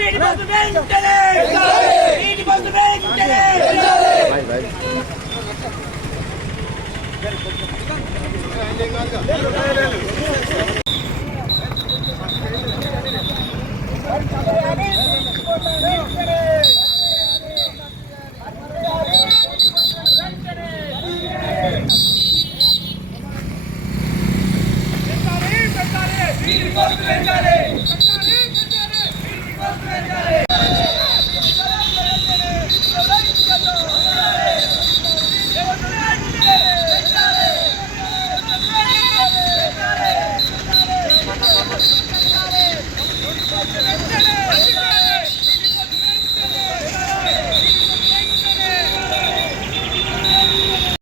నీటి బస్సు వెంటనే నీటి బస్సు వెంటనే పెట్టాలి పెట్టాలి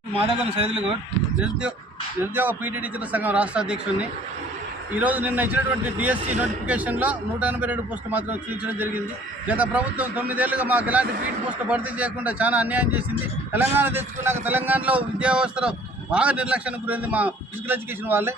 మాధవన్ సైదులు నిరుద్యోగ నిరుద్యోగ పీటీ టీచర్ల సంఘం రాష్ట్ర అధ్యక్షుడిని ఈరోజు నిన్న ఇచ్చినటువంటి డిఎస్సి నోటిఫికేషన్లో నూట ఎనభై రెండు పోస్టులు మాత్రం చూపించడం జరిగింది. గత ప్రభుత్వం తొమ్మిదేళ్ళుగా మాకు ఎలాంటి పీటీ పోస్టు భర్తీ చేయకుండా చాలా అన్యాయం చేసింది. తెలంగాణ తెచ్చుకున్నాక తెలంగాణలో విద్యా వ్యవస్థలో బాగా నిర్లక్ష్యానికి గురైంది మా ఫిజికల్ ఎడ్యుకేషన్ వాళ్ళే.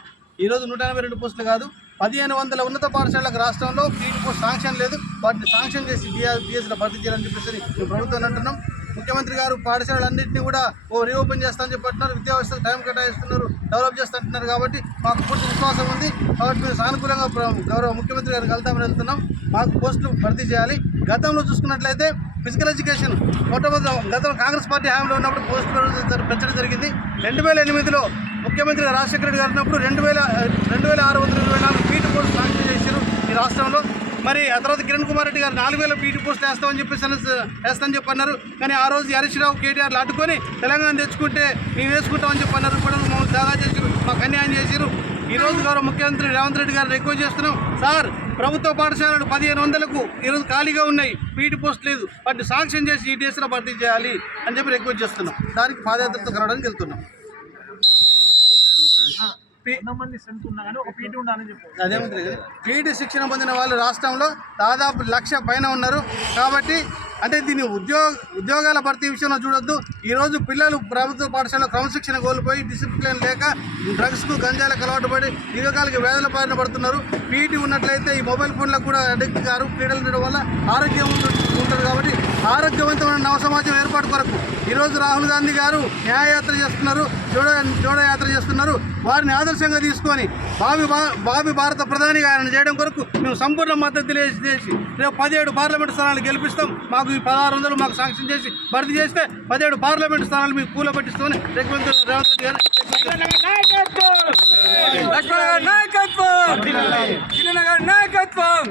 ఈరోజు నూట ఎనభై రెండు పోస్టులు కాదు పదిహేను వందల ఉన్నత పాఠశాలకు రాష్ట్రంలో పీటీ పోస్ట్ శాంక్షన్ లేదు. వాటిని శాంక్షన్ చేసి డిఆర్ డిఎస్లో భర్తీ చేయాలని చెప్పేసి మేము ప్రభుత్వం అంటున్నాం. ముఖ్యమంత్రి గారు పాఠశాలలన్నింటినీ కూడా ఓ రీఓపెన్ చేస్తామని చెప్పంటున్నారు. విద్యావ్యవస్థకు టైం కేటాయిస్తున్నారు డెవలప్ చేస్తుంటున్నారు కాబట్టి మాకు పూర్తి విశ్వాసం ఉంది. కాబట్టి మేము సానుకూలంగా గౌరవ ముఖ్యమంత్రి గారు కలుతామని వెళ్తున్నాం. మాకు పోస్టులు భర్తీ చేయాలి. గతంలో చూసుకున్నట్లయితే ఫిజికల్ ఎడ్యుకేషన్ మొట్టమొదటి గతంలో కాంగ్రెస్ పార్టీ హయాంలో ఉన్నప్పుడు పోస్టులు పెంచడం జరిగింది. రెండు వేల ఎనిమిదిలో ముఖ్యమంత్రి రాజశేఖర రెడ్డి గారు ఉన్నప్పుడు రెండు వేల రెండు వేల ఆరు వందల ఇరవై నాలుగు ఫీట్ పోస్టులు శాంక్షన్ చేశారు ఈ రాష్ట్రంలో. మరి ఆ తర్వాత కిరణ్ కుమార్ రెడ్డి గారు నాలుగు వేల పీటీ పోస్టులు వేస్తామని చెప్పేసి వేస్తామని చెప్పి అన్నారు. కానీ ఆ రోజు హరీష్ రావు కేటీఆర్లు అడ్డుకొని తెలంగాణ తెచ్చుకుంటే మేము వేసుకుంటామని చెప్పి అన్నారు. ఇప్పుడు మమ్మల్ని దాగా చేసి మాకు అన్యాయం చేశారు ఈ రోజు గౌరవ ముఖ్యమంత్రి రేవంత్ రెడ్డి గారు రిక్వెస్ట్ చేస్తున్నాం. సార్ ప్రభుత్వ పాఠశాలలు పదిహేను వందలకు ఈరోజు ఖాళీగా ఉన్నాయి పీటీ పోస్ట్ లేదు. వాటిని సాంక్షన్ చేసి ఈ డేస్లో భర్తీ చేయాలి అని చెప్పి రిక్వెస్ట్ చేస్తున్నాం. దానికి పాదయాత్రతో కలవడానికి వెళ్తున్నాం. పీటీ అదే శిక్షణ పొందిన వాళ్ళు రాష్ట్రంలో దాదాపు లక్ష పైన ఉన్నారు. కాబట్టి అంటే దీన్ని ఉద్యోగ ఉద్యోగాల భర్తీ విషయంలో చూడొద్దు. ఈరోజు పిల్లలు ప్రభుత్వ పాఠశాలలో క్రమశిక్షణ కోల్పోయి డిసిప్లిన్ లేక డ్రగ్స్కు గంజాలకు అలవాటు పడి దీర్ఘకాలిక వ్యాధుల బారిన పడుతున్నారు. పీటీ ఉన్నట్లయితే ఈ మొబైల్ ఫోన్లకు కూడా అడిక్ట్ కారు క్రీడలు ఉండడం వల్ల ఆరోగ్యం ఉంటుంది ఆరోగ్యవంతమైన నవ సమాజం ఏర్పాటు కొరకు ఈరోజు రాహుల్ గాంధీ గారు న్యాయయాత్ర చేస్తున్నారు జోడో జోడో యాత్ర చేస్తున్నారు. వారిని ఆదర్శంగా తీసుకొని భావి బాబీ భావి భారత ప్రధానిగా ఆయన చేయడం కొరకు మేము సంపూర్ణ మద్దతు తెలియజేసి రేపు పదిహేడు పార్లమెంట్ స్థానాలు గెలిపిస్తాం. మాకు ఈ పదహారు వందలు మాకు శాంక్షన్ చేసి భర్తీ చేస్తే పదిహేడు పార్లమెంట్ స్థానాలు మీకు కూల పెట్టిస్తామని రేవంత్ రేవంత్ రెడ్డి గారు నాయకత్వం! నాయకత్వం నాయకత్వం!